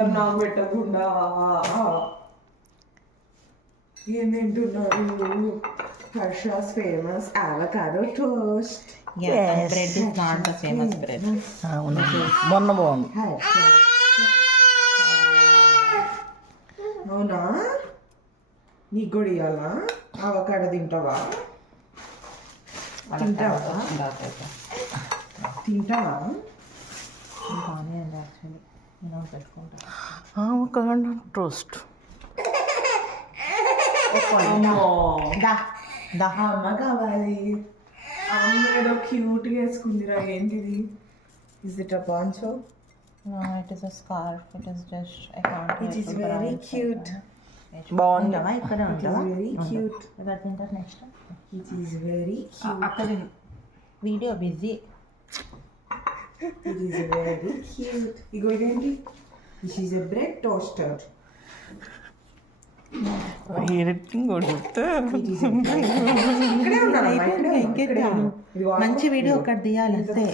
నాకు పెట్టకుండా ఏం తింటున్నారు? Harsha's famous avocado toast. Bread is not the famous bread. మొన్న బాగుంది. అవునా? నీకు కూడా ఇవ్వాలా? అవకాడో తింటావా? తింటావా? Avocado toast. అమ్మ కావాలి. అమ్మ ఏదో క్యూట్గా వేసుకుందిరా. ఏంటిది? Is it a poncho? No, it is a scarf. It is just I can't. It is very cute. బాగుంది. ఇక్కడే It is very cute. Next It is very cute. అక్కడ video busy. It is very cute. ఇగో ఇదేంటి? This is a bread toaster. Editing కూడా చెప్తే ఇక్కడే ఉన్నాను. మంచి video ఒకటి తీయాలి అంతే.